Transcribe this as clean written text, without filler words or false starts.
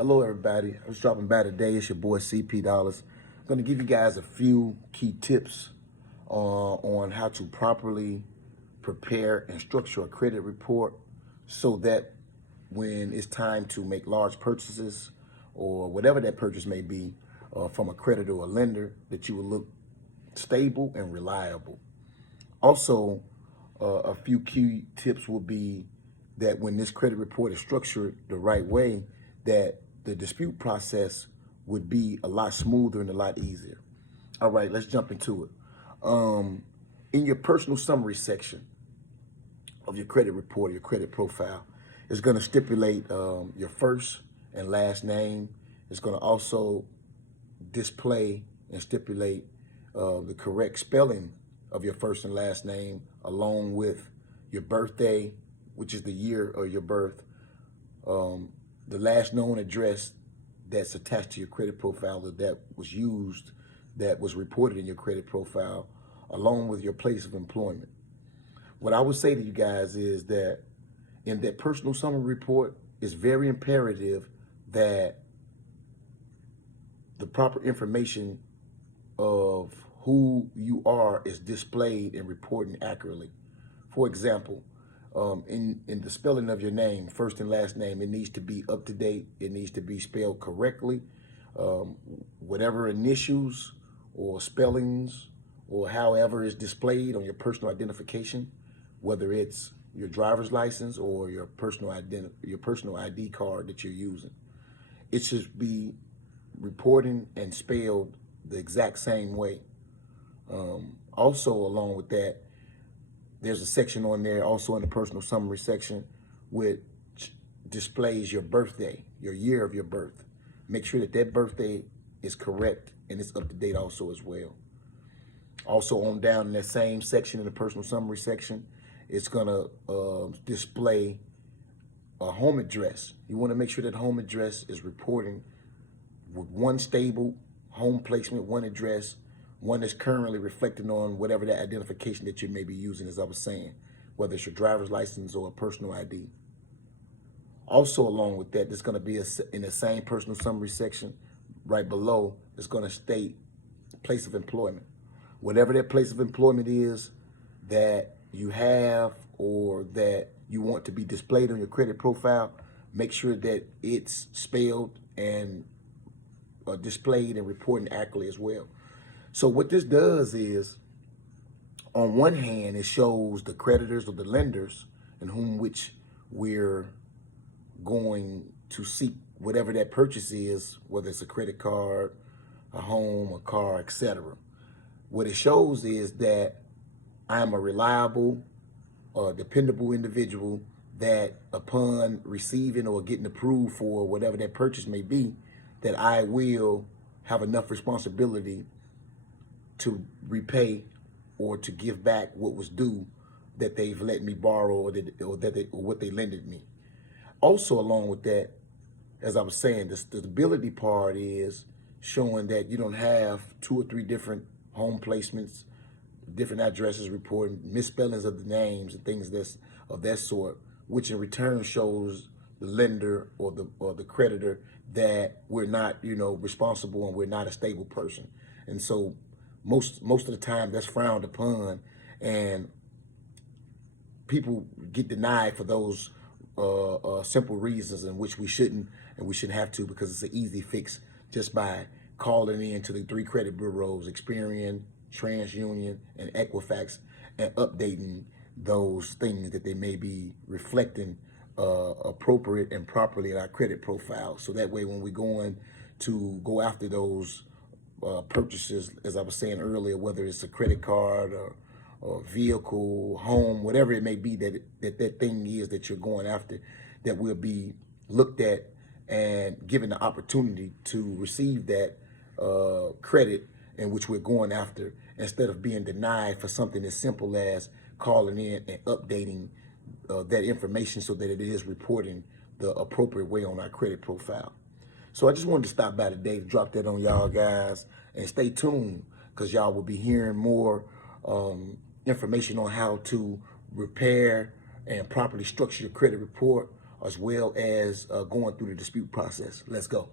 Hello, everybody. I was dropping by today. It's your boy CP Dollars. I'm going to give you guys a few key tips on how to properly prepare and structure a credit report so that when it's time to make large purchases or whatever that purchase may be from a creditor or a lender, that you will look stable and reliable. Also, a few key tips will be that when this credit report is structured the right way, that the dispute process would be a lot smoother and a lot easier. All right, let's jump into it. In your personal summary section of your credit report, your credit profile, it's going to stipulate your first and last name. It's going to also display and stipulate the correct spelling of your first and last name, along with your birthday, which is the year of your birth, the last known address that's attached to your credit profile that was used, that was reported in your credit profile, along with your place of employment. What I would say to you guys is that in that personal summary report, it's very imperative that the proper information of who you are is displayed and reporting accurately. For example, in the spelling of your name, first and last name, it needs to be up to date. It needs to be spelled correctly. Whatever initials or spellings or however is displayed on your personal identification, whether it's your driver's license or your personal ID card that you're using, it should be reporting and spelled the exact same way. Also, along with that, there's a section on there, also in the personal summary section, which displays your birthday, your year of your birth. Make sure that that birthday is correct and it's up to date also as well. Also on down in that same section, in the personal summary section, it's gonna display a home address. You wanna make sure that home address is reporting with one stable home placement, one address, one that's currently reflecting on whatever that identification that you may be using, as I was saying, whether it's your driver's license or a personal ID. Also, along with that, there's going to be in the same personal summary section right below, it's going to state place of employment. Whatever that place of employment is that you have or that you want to be displayed on your credit profile, make sure that it's spelled and displayed and reporting accurately as well. So what this does is, on one hand, it shows the creditors or the lenders in whom which we're going to seek whatever that purchase is, whether it's a credit card, a home, a car, etc. What it shows is that I am a reliable, dependable individual that upon receiving or getting approved for whatever that purchase may be, that I will have enough responsibility to repay or to give back what was due that they've let me borrow or what they lended me. Also, along with that, as I was saying, the stability part is showing that you don't have 2 or 3 different home placements, different addresses reporting misspellings of the names and things of that sort, which in return shows the lender or the creditor that we're not, responsible and we're not a stable person. And so most of the time that's frowned upon, and people get denied for those simple reasons in which we shouldn't have to, because it's an easy fix just by calling in to the 3 credit bureaus, Experian, TransUnion, and Equifax, and updating those things that they may be reflecting appropriate and properly in our credit profile. So that way, when we're going to go after those purchases, as I was saying earlier, whether it's a credit card or vehicle, home, whatever it may be that thing is that you're going after, that will be looked at and given the opportunity to receive that credit in which we're going after, instead of being denied for something as simple as calling in and updating that information so that it is reporting the appropriate way on our credit profile. So I just wanted to stop by today to drop that on y'all guys, and stay tuned, because y'all will be hearing more information on how to repair and properly structure your credit report, as well as going through the dispute process. Let's go.